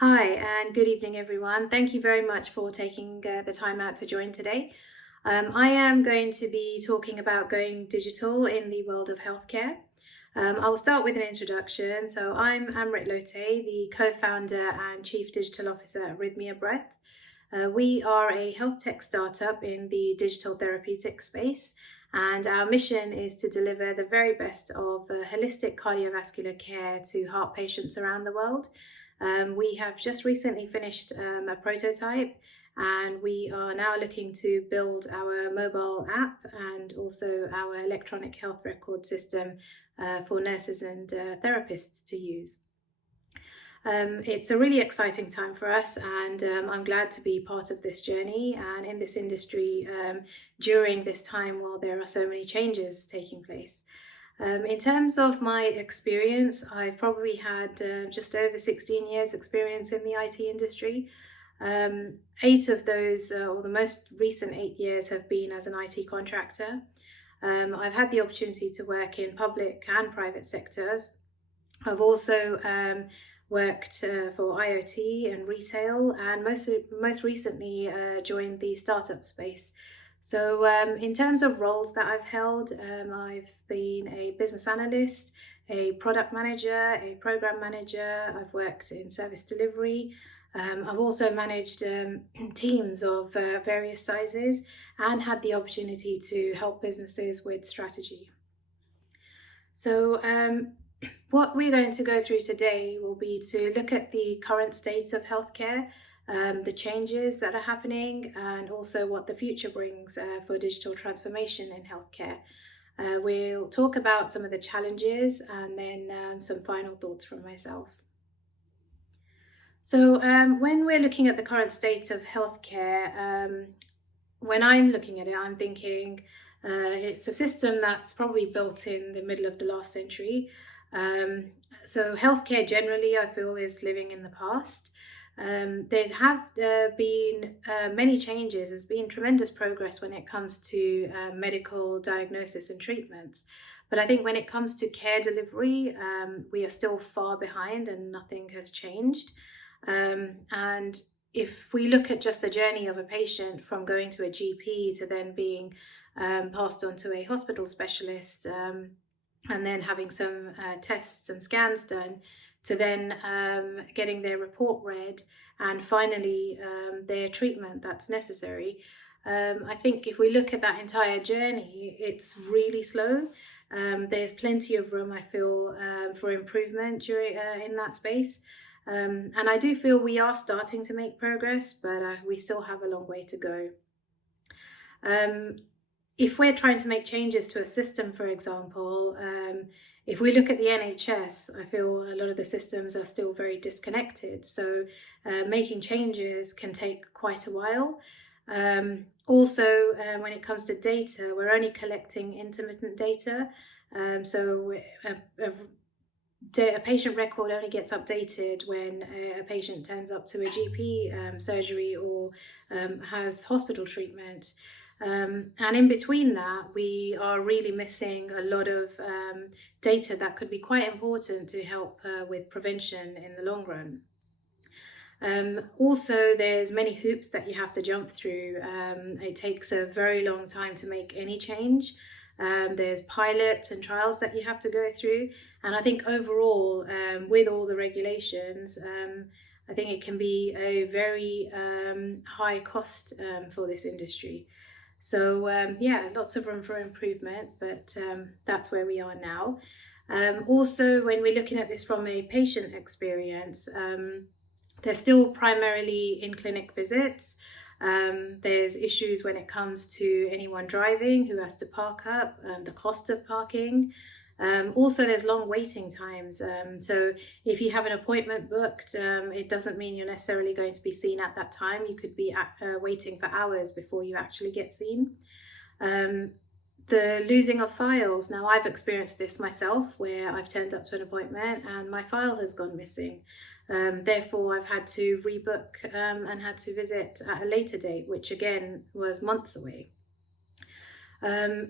Hi, and good evening, everyone. Thank you very much for taking the time out to join today. I am going to be talking about going digital in the world of healthcare. I will start with an introduction. So I'm Amrit Lotay, the co-founder and chief digital officer at RhythmiaBreath. We are a health tech startup in the digital therapeutic space, and our mission is to deliver the very best of holistic cardiovascular care to heart patients around the world. We have just recently finished a prototype, and we are now looking to build our mobile app and also our electronic health record system for nurses and therapists to use. It's a really exciting time for us, and I'm glad to be part of this journey and in this industry during this time while there are so many changes taking place. In terms of my experience, I've probably had just over 16 years experience in the IT industry. 8 of those, or the most recent 8 years, have been as an IT contractor. I've had the opportunity to work in public and private sectors. I've also worked for IoT and retail, and most recently joined the startup space. So in terms of roles that I've held, I've been a business analyst, a product manager, a program manager. I've worked in service delivery. I've also managed teams of various sizes and had the opportunity to help businesses with strategy. So what we're going to go through today will be to look at the current state of healthcare, the changes that are happening, and also what the future brings for digital transformation in healthcare. We'll talk about some of the challenges and then some final thoughts from myself. So when we're looking at the current state of healthcare, when I'm looking at it, I'm thinking it's a system that's probably built in the middle of the last century. So healthcare generally, I feel, is living in the past. There have been many changes. There's been tremendous progress when it comes to medical diagnosis and treatments. But I think when it comes to care delivery, we are still far behind and nothing has changed. And if we look at just the journey of a patient from going to a GP to then being passed on to a hospital specialist, and then having some tests and scans done, to then getting their report read, and finally their treatment that's necessary. I think if we look at that entire journey, it's really slow. There's plenty of room, I feel, for improvement in that space. And I do feel we are starting to make progress, but we still have a long way to go. If we're trying to make changes to a system, for example, if we look at the NHS, I feel a lot of the systems are still very disconnected. So making changes can take quite a while. Also, when it comes to data, we're only collecting intermittent data. So a patient record only gets updated when a patient turns up to a GP surgery or has hospital treatment. And in between that, we are really missing a lot of data that could be quite important to help with prevention in the long run. Also, there's many hoops that you have to jump through. It takes a very long time to make any change. There's pilots and trials that you have to go through. And I think overall, with all the regulations, I think it can be a very high cost for this industry. So lots of room for improvement, but that's where we are now. Also, when we're looking at this from a patient experience, they're still primarily in-clinic visits. There's issues when it comes to anyone driving who has to park up, the cost of parking. Also, there's long waiting times. So if you have an appointment booked, it doesn't mean you're necessarily going to be seen at that time. You could be waiting for hours before you actually get seen. The losing of files. Now, I've experienced this myself, where I've turned up to an appointment and my file has gone missing. Therefore, I've had to rebook and had to visit at a later date, which again was months away.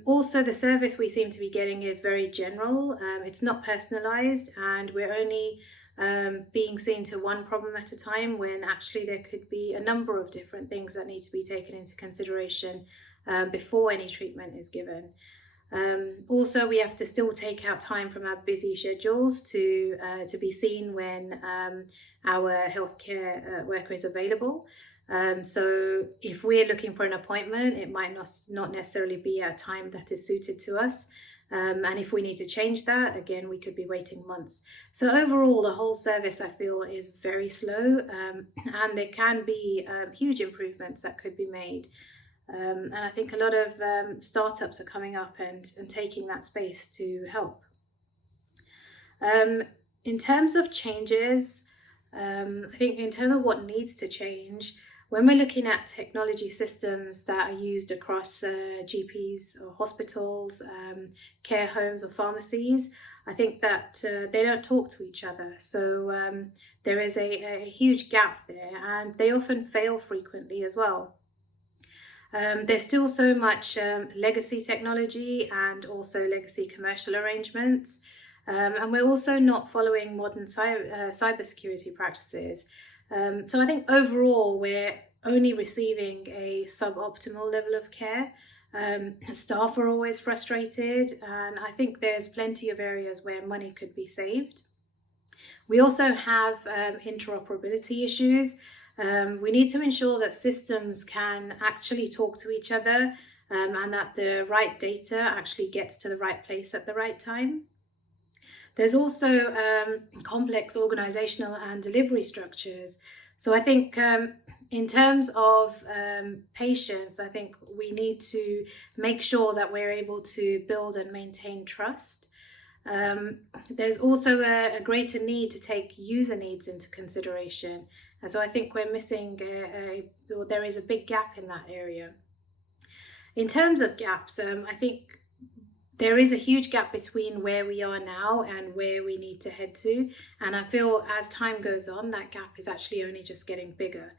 Also, the service we seem to be getting is very general. It's not personalized, and we're only being seen to one problem at a time, when actually there could be a number of different things that need to be taken into consideration before any treatment is given. Also, we have to still take out time from our busy schedules to be seen when our healthcare worker is available. So if we're looking for an appointment, it might not necessarily be at a time that is suited to us. And if we need to change that, again, we could be waiting months. So overall, the whole service, I feel, is very slow, and there can be huge improvements that could be made. And I think a lot of startups are coming up and taking that space to help. In terms of changes, I think in terms of what needs to change, when we're looking at technology systems that are used across GPs or hospitals, care homes or pharmacies, I think that they don't talk to each other. So there is a huge gap there, and they often fail frequently as well. There's still so much legacy technology and also legacy commercial arrangements. And we're also not following modern cybersecurity practices. So I think overall, we're only receiving a suboptimal level of care. Staff are always frustrated, and I think there's plenty of areas where money could be saved. We also have interoperability issues. We need to ensure that systems can actually talk to each other, and that the right data actually gets to the right place at the right time. There's also complex organizational and delivery structures. So I think in terms of patients, I think we need to make sure that we're able to build and maintain trust. There's also a greater need to take user needs into consideration. And so I think we're missing, there is a big gap in that area. In terms of gaps, I think there is a huge gap between where we are now and where we need to head to. And I feel as time goes on, that gap is actually only just getting bigger.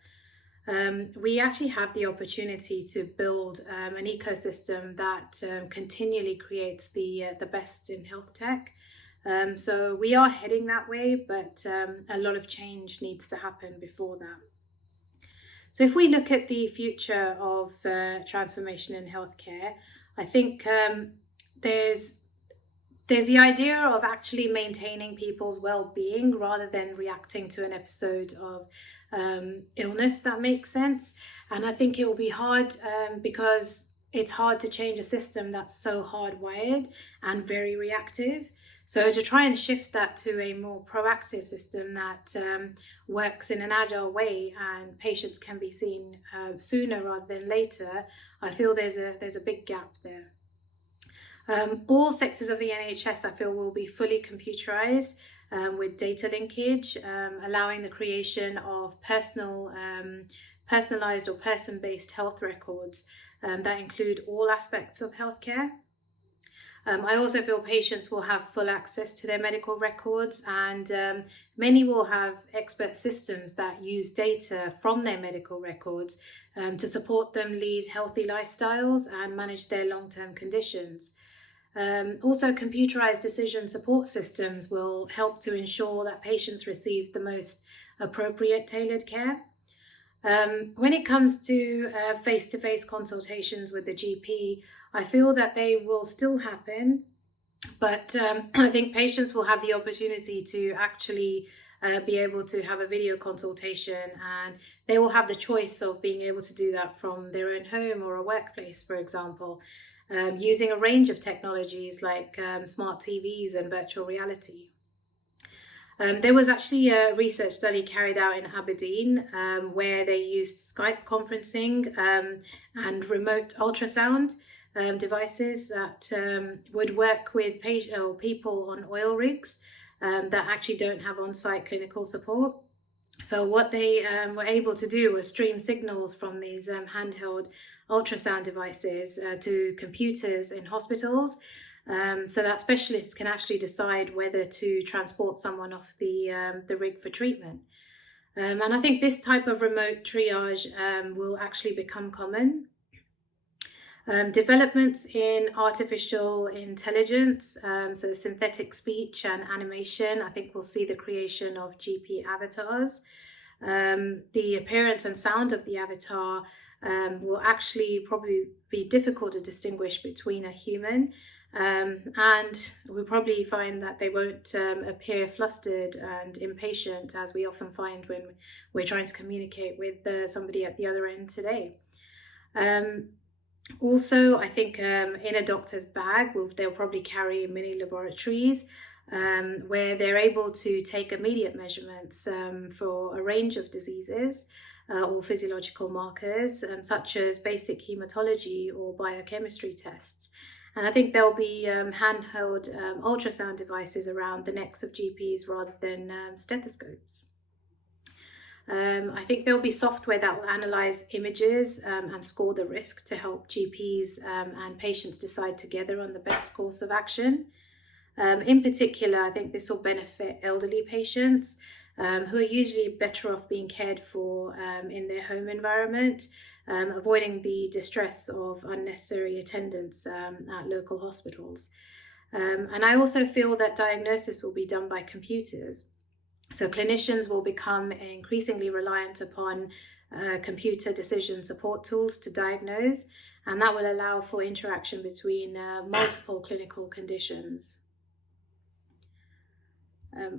We actually have the opportunity to build an ecosystem that continually creates the best in health tech. So we are heading that way, but a lot of change needs to happen before that. So if we look at the future of transformation in healthcare, I think there's the idea of actually maintaining people's well-being rather than reacting to an episode of illness that makes sense. And I think it will be hard because it's hard to change a system that's so hardwired and very reactive. So to try and shift that to a more proactive system that works in an agile way and patients can be seen sooner rather than later, I feel there's a big gap there. All sectors of the NHS, I feel, will be fully computerized with data linkage, allowing the creation of personalized or person-based health records that include all aspects of healthcare. I also feel patients will have full access to their medical records, and many will have expert systems that use data from their medical records to support them lead healthy lifestyles and manage their long-term conditions. Also, computerized decision support systems will help to ensure that patients receive the most appropriate tailored care. When it comes to face-to-face consultations with the GP, I feel that they will still happen, but I think patients will have the opportunity to actually be able to have a video consultation, and they will have the choice of being able to do that from their own home or a workplace, for example, using a range of technologies like smart TVs and virtual reality. There was actually a research study carried out in Aberdeen where they used Skype conferencing and remote ultrasound devices that would work with people on oil rigs that actually don't have on-site clinical support. So what they were able to do was stream signals from these handheld ultrasound devices to computers in hospitals, so that specialists can actually decide whether to transport someone off the rig for treatment. And I think this type of remote triage will actually become common. Developments in artificial intelligence, so synthetic speech and animation, I think we'll see the creation of GP avatars. The appearance and sound of the avatar will actually probably be difficult to distinguish between a human, and we'll probably find that they won't appear flustered and impatient, as we often find when we're trying to communicate with somebody at the other end today. Also, I think in a doctor's bag, they'll probably carry mini laboratories where they're able to take immediate measurements for a range of diseases or physiological markers, such as basic hematology or biochemistry tests. And I think there'll be handheld ultrasound devices around the necks of GPs rather than stethoscopes. I think there'll be software that will analyze images and score the risk to help GPs and patients decide together on the best course of action. In particular, I think this will benefit elderly patients who are usually better off being cared for in their home environment, avoiding the distress of unnecessary attendance at local hospitals. And I also feel that diagnosis will be done by computers. So clinicians will become increasingly reliant upon computer decision support tools to diagnose, and that will allow for interaction between multiple clinical conditions.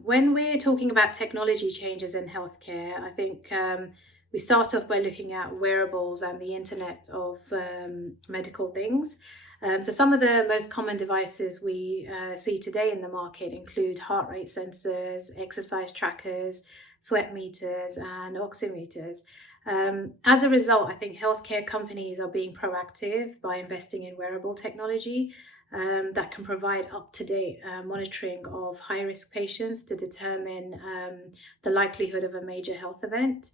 When we're talking about technology changes in healthcare, I think we start off by looking at wearables and the Internet of medical things. So some of the most common devices we see today in the market include heart rate sensors, exercise trackers, sweat meters, and oximeters. As a result, I think healthcare companies are being proactive by investing in wearable technology that can provide up-to-date monitoring of high-risk patients to determine the likelihood of a major health event.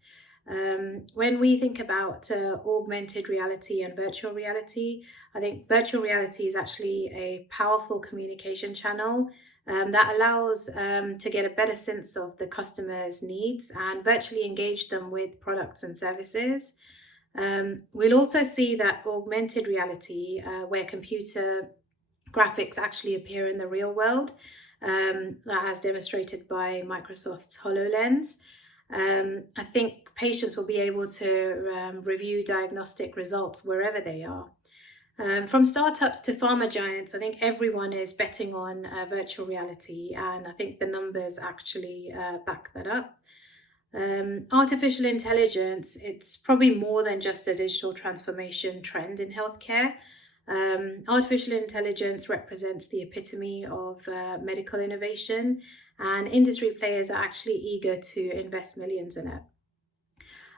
When we think about augmented reality and virtual reality, I think virtual reality is actually a powerful communication channel that allows to get a better sense of the customer's needs and virtually engage them with products and services. We'll also see that augmented reality, where computer graphics actually appear in the real world, as demonstrated by Microsoft's HoloLens. I think patients will be able to review diagnostic results wherever they are. From startups to pharma giants, I think everyone is betting on virtual reality, and I think the numbers actually back that up. Artificial intelligence, it's probably more than just a digital transformation trend in healthcare. Artificial intelligence represents the epitome of medical innovation, and industry players are actually eager to invest millions in it.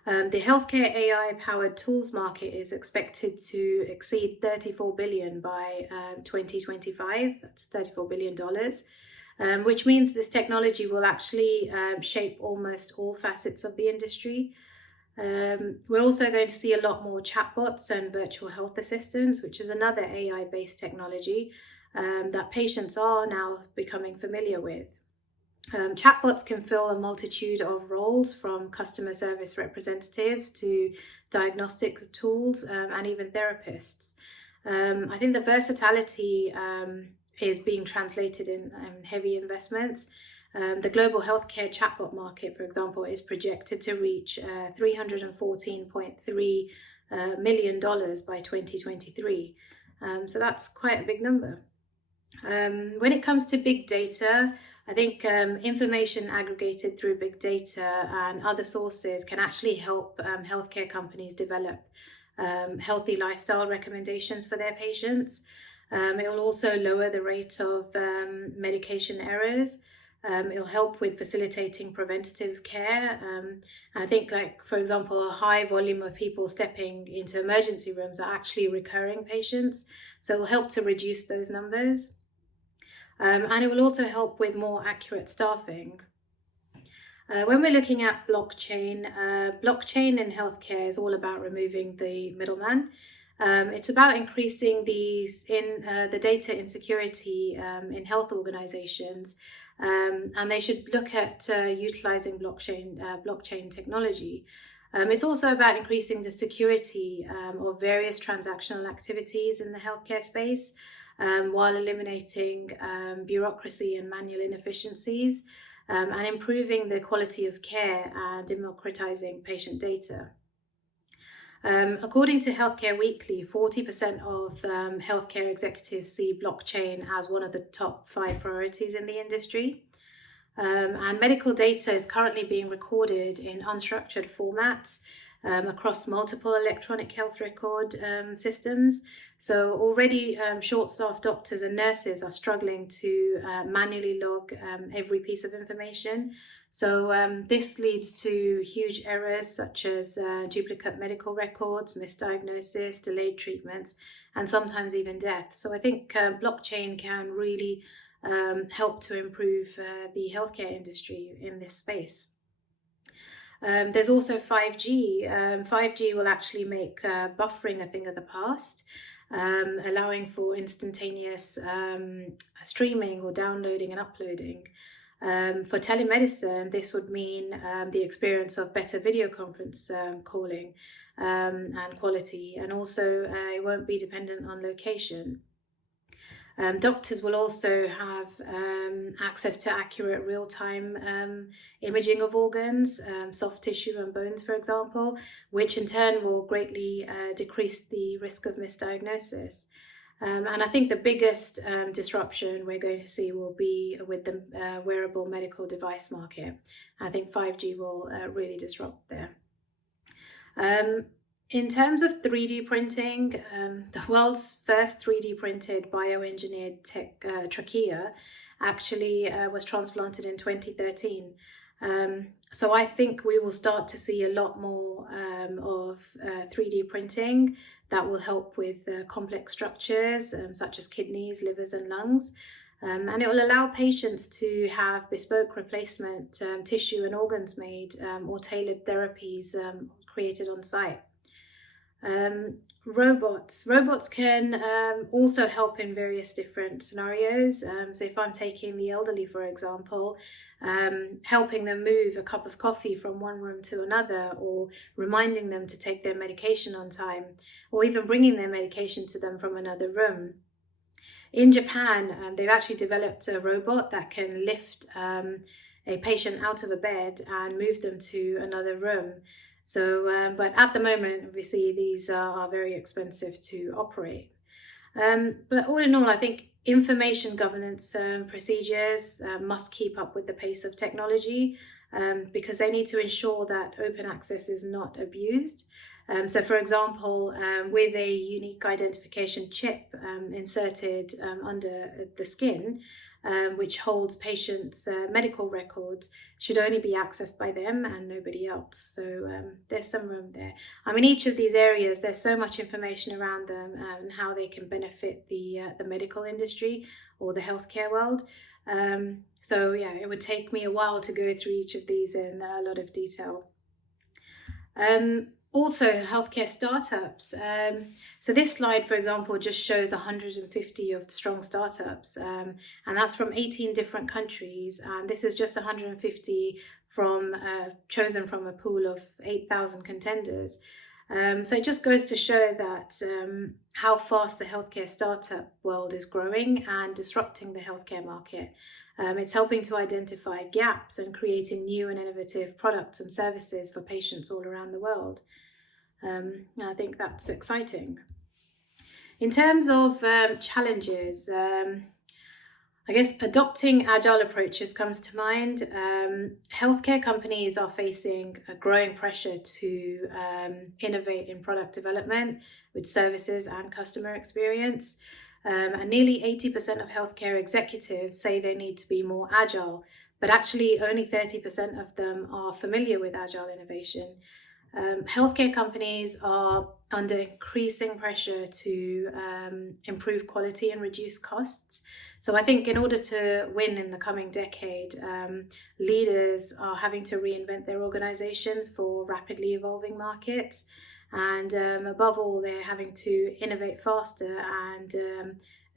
The healthcare AI-powered tools market is expected to exceed $34 billion by 2025. That's $34 billion, which means this technology will actually shape almost all facets of the industry. We're also going to see a lot more chatbots and virtual health assistants, which is another AI-based technology that patients are now becoming familiar with. Chatbots can fill a multitude of roles, from customer service representatives to diagnostic tools and even therapists. I think the versatility is being translated in heavy investments. The global healthcare chatbot market, for example, is projected to reach $314.3 million by 2023. So that's quite a big number. When it comes to big data, I think information aggregated through big data and other sources can actually help healthcare companies develop healthy lifestyle recommendations for their patients. It will also lower the rate of medication errors. It'll help with facilitating preventative care. And I think, like, for example, a high volume of people stepping into emergency rooms are actually recurring patients. So it'll help to reduce those numbers. And it will also help with more accurate staffing. When we're looking at blockchain, blockchain in healthcare is all about removing the middleman. It's about increasing the data insecurity in health organizations, and they should look at utilizing blockchain technology. It's also about increasing the security of various transactional activities in the healthcare space, while eliminating bureaucracy and manual inefficiencies, and improving the quality of care and democratizing patient data. According to Healthcare Weekly, 40% of healthcare executives see blockchain as one of the top 5 priorities in the industry. And medical data is currently being recorded in unstructured formats across multiple electronic health record systems. So already short-staffed doctors and nurses are struggling to manually log every piece of information. So this leads to huge errors such as duplicate medical records, misdiagnosis, delayed treatments, and sometimes even death. So I think blockchain can really help to improve the healthcare industry in this space. There's also 5G. 5G will actually make buffering a thing of the past, allowing for instantaneous streaming or downloading and uploading. For telemedicine, this would mean the experience of better video conference calling and quality, and also it won't be dependent on location. Doctors will also have access to accurate real-time imaging of organs, soft tissue and bones, for example, which in turn will greatly decrease the risk of misdiagnosis. And I think the biggest disruption we're going to see will be with the wearable medical device market. I think 5G will really disrupt there. In terms of 3D printing, the world's first 3D printed bioengineered trachea actually was transplanted in 2013. So I think we will start to see a lot more of 3D printing that will help with complex structures such as kidneys, livers and lungs. And it will allow patients to have bespoke replacement tissue and organs made or tailored therapies created on site. Robots can also help in various different scenarios. So if I'm taking the elderly, for example, helping them move a cup of coffee from one room to another, or reminding them to take their medication on time, or even bringing their medication to them from another room. In Japan, they've actually developed a robot that can lift a patient out of a bed and move them to another room. So, but at the moment, obviously, these are very expensive to operate. But all in all, I think information governance procedures must keep up with the pace of technology because they need to ensure that open access is not abused. So, for example, with a unique identification chip inserted under the skin, which holds patients' medical records, should only be accessed by them and nobody else. So there's some room there. I mean, each of these areas, there's so much information around them and how they can benefit the medical industry or the healthcare world. So yeah, it would take me a while to go through each of these in a lot of detail. Also, healthcare startups. So this slide, for example, just shows 150 of the strong startups, and that's from 18 different countries. And this is just 150 from chosen from a pool of 8,000 contenders. So it just goes to show that how fast the healthcare startup world is growing and disrupting the healthcare market. It's helping to identify gaps and creating new and innovative products and services for patients all around the world. I think that's exciting. In terms of challenges, I guess adopting agile approaches comes to mind. Healthcare companies are facing a growing pressure to innovate in product development with services and customer experience. And nearly 80% of healthcare executives say they need to be more agile, but actually only 30% of them are familiar with agile innovation. Healthcare companies are under increasing pressure to improve quality and reduce costs. So I think in order to win in the coming decade, leaders are having to reinvent their organizations for rapidly evolving markets. And above all, they're having to innovate faster and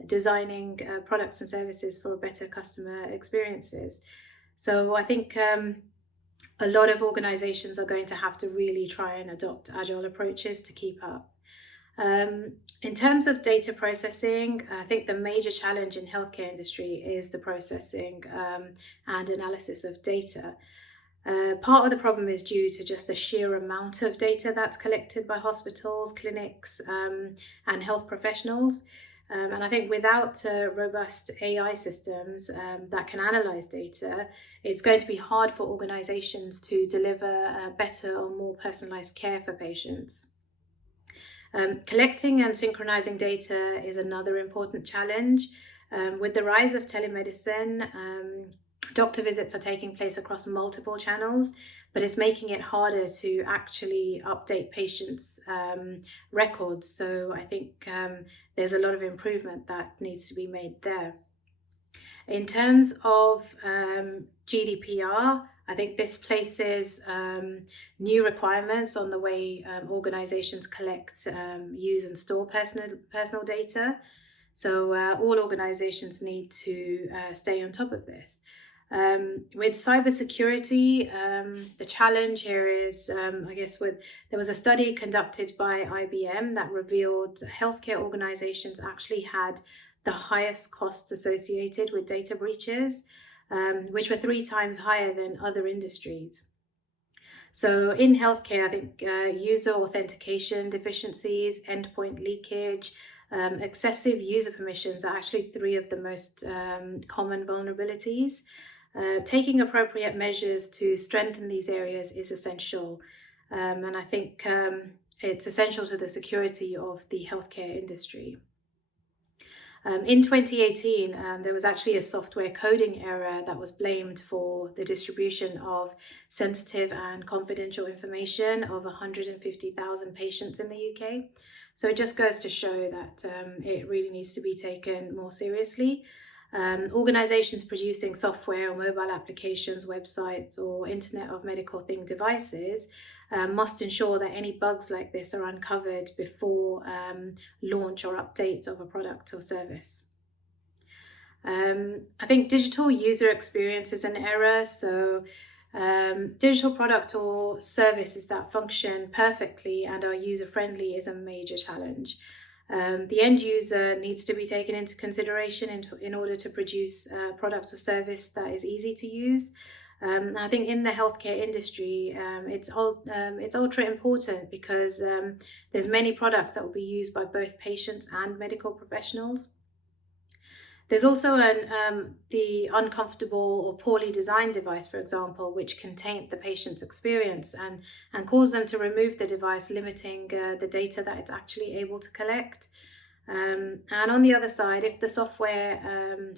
designing products and services for better customer experiences. So I think a lot of organizations are going to have to really try and adopt agile approaches to keep up. In terms of data processing, I think the major challenge in healthcare industry is the processing and analysis of data. Part of the problem is due to just the sheer amount of data that's collected by hospitals, clinics, and health professionals. And I think without robust AI systems that can analyze data, it's going to be hard for organizations to deliver better or more personalized care for patients. Collecting and synchronizing data is another important challenge. With the rise of telemedicine, doctor visits are taking place across multiple channels, but it's making it harder to actually update patients' records. So I think there's a lot of improvement that needs to be made there. In terms of GDPR, I think this places new requirements on the way organizations collect, use and store personal data. So all organizations need to stay on top of this. With cybersecurity, the challenge here is, there was a study conducted by IBM that revealed healthcare organizations actually had the highest costs associated with data breaches, which were 3 times higher than other industries. So in healthcare, I think user authentication deficiencies, endpoint leakage, excessive user permissions are actually 3 of the most common vulnerabilities. Taking appropriate measures to strengthen these areas is essential. And I think it's essential to the security of the healthcare industry. In 2018, there was actually a software coding error that was blamed for the distribution of sensitive and confidential information of 150,000 patients in the UK. So it just goes to show that it really needs to be taken more seriously. Organizations producing software or mobile applications, websites, or Internet of Medical Things devices must ensure that any bugs like this are uncovered before launch or update of a product or service. I think digital user experience is an error. So digital product or services that function perfectly and are user-friendly is a major challenge. The end user needs to be taken into consideration in order to produce a product or service that is easy to use. I think in the healthcare industry, it's ultra important because there's many products that will be used by both patients and medical professionals. There's also the uncomfortable or poorly designed device, for example, which can taint the patient's experience and cause them to remove the device, limiting the data that it's actually able to collect. And on the other side, if the software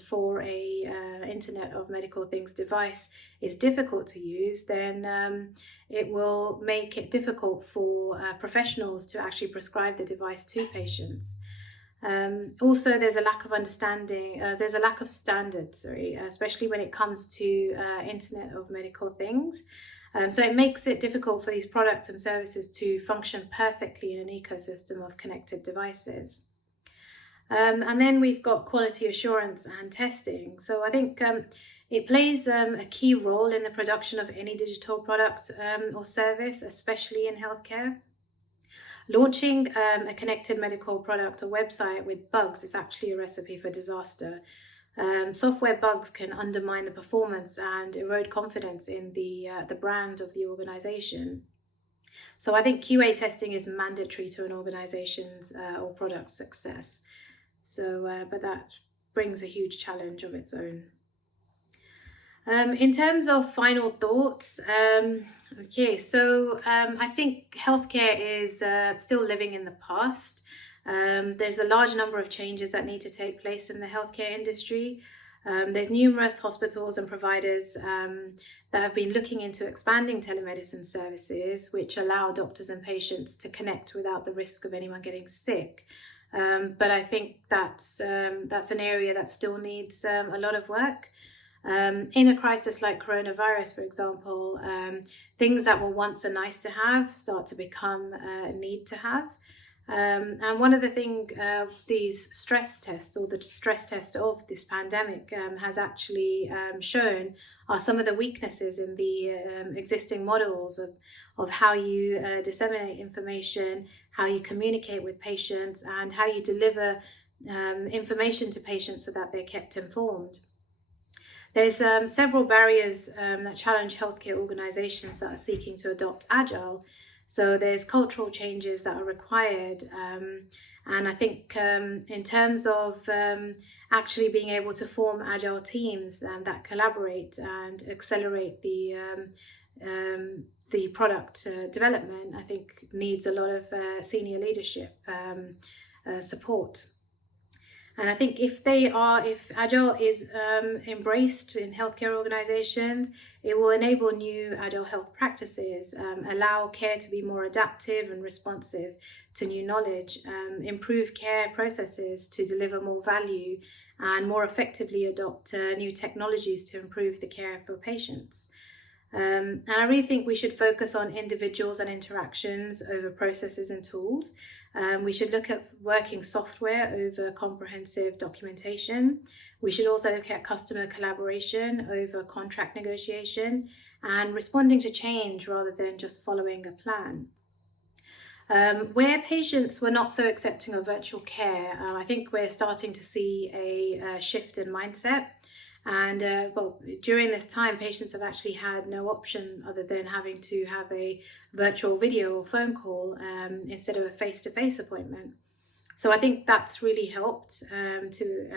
for a Internet of Medical Things device is difficult to use, then it will make it difficult for professionals to actually prescribe the device to patients. Also, there's a lack of understanding, there's a lack of standards, especially when it comes to Internet of Medical Things. So it makes it difficult for these products and services to function perfectly in an ecosystem of connected devices. And then we've got quality assurance and testing. So I think it plays a key role in the production of any digital product or service, especially in healthcare. Launching a connected medical product or website with bugs is actually a recipe for disaster. Software bugs can undermine the performance and erode confidence in the brand of the organization. So I think QA testing is mandatory to an organization's or product's success. So, but that brings a huge challenge of its own. In terms of final thoughts, I think healthcare is still living in the past. There's a large number of changes that need to take place in the healthcare industry. There's numerous hospitals and providers that have been looking into expanding telemedicine services, which allow doctors and patients to connect without the risk of anyone getting sick. But I think that's an area that still needs a lot of work. In a crisis like coronavirus, for example, things that were once a nice to have start to become a need to have. And one of the things these stress tests, or the stress test of this pandemic, has actually shown are some of the weaknesses in the existing models of how you disseminate information, how you communicate with patients, and how you deliver information to patients so that they're kept informed. There's several barriers that challenge healthcare organizations that are seeking to adopt Agile. So there's cultural changes that are required. And I think in terms of actually being able to form Agile teams that collaborate and accelerate the product development, I think needs a lot of senior leadership support. And I think if Agile is embraced in healthcare organizations, it will enable new Agile health practices, allow care to be more adaptive and responsive to new knowledge, improve care processes to deliver more value, and more effectively adopt new technologies to improve the care for patients. And I really think we should focus on individuals and interactions over processes and tools. We should look at working software over comprehensive documentation. We should also look at customer collaboration over contract negotiation, and responding to change rather than just following a plan. Where patients were not so accepting of virtual care, I think we're starting to see a shift in mindset. And during this time, patients have actually had no option other than having to have a virtual video or phone call instead of a face-to-face appointment. So I think that's really helped to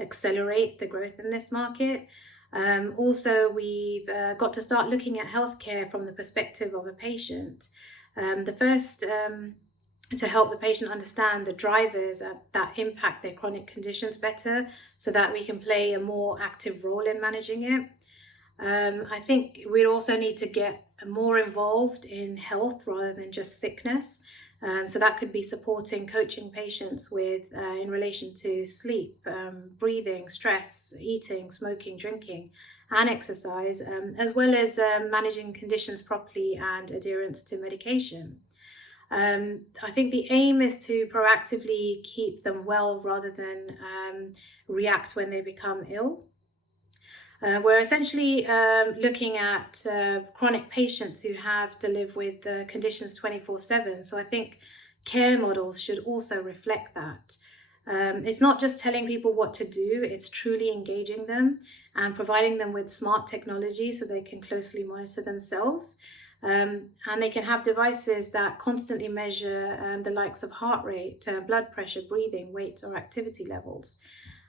accelerate the growth in this market. Also, we've got to start looking at healthcare from the perspective of a patient. The first to help the patient understand the drivers that impact their chronic conditions better, so that we can play a more active role in managing it. I think we also need to get more involved in health rather than just sickness. So that could be supporting, coaching patients with in relation to sleep, breathing, stress, eating, smoking, drinking, and exercise, as well as managing conditions properly and adherence to medication. I think the aim is to proactively keep them well rather than react when they become ill. We're essentially looking at chronic patients who have to live with conditions 24/7. So I think care models should also reflect that. It's not just telling people what to do, it's truly engaging them and providing them with smart technology so they can closely monitor themselves. And they can have devices that constantly measure the likes of heart rate, blood pressure, breathing, weight, or activity levels.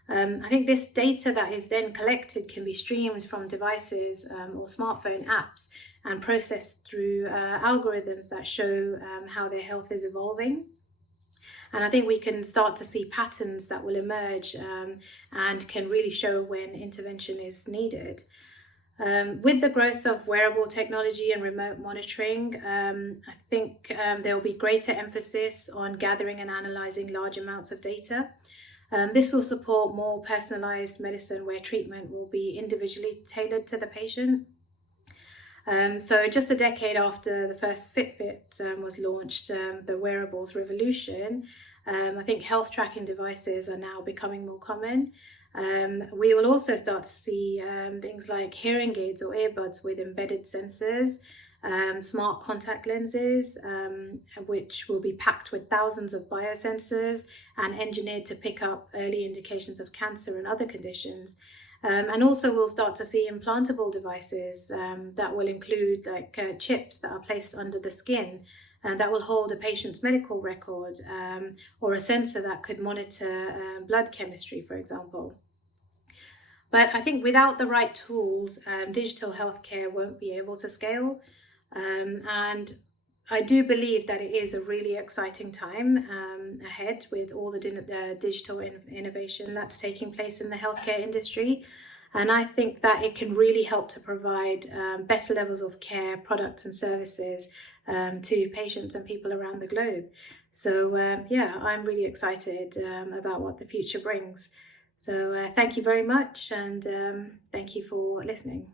I think this data that is then collected can be streamed from devices or smartphone apps and processed through algorithms that show how their health is evolving. And I think we can start to see patterns that will emerge and can really show when intervention is needed. With the growth of wearable technology and remote monitoring, I think there will be greater emphasis on gathering and analyzing large amounts of data. This will support more personalized medicine where treatment will be individually tailored to the patient. So just a decade after the first Fitbit was launched, the wearables revolution, I think health tracking devices are now becoming more common. We will also start to see things like hearing aids or earbuds with embedded sensors, smart contact lenses, which will be packed with thousands of biosensors and engineered to pick up early indications of cancer and other conditions. And also we'll start to see implantable devices that will include chips that are placed under the skin that will hold a patient's medical record, or a sensor that could monitor blood chemistry, for example. But I think without the right tools, digital healthcare won't be able to scale. And I do believe that it is a really exciting time ahead with all the digital innovation that's taking place in the healthcare industry. And I think that it can really help to provide better levels of care, products and services to patients and people around the globe. So I'm really excited about what the future brings. So thank you very much, and thank you for listening.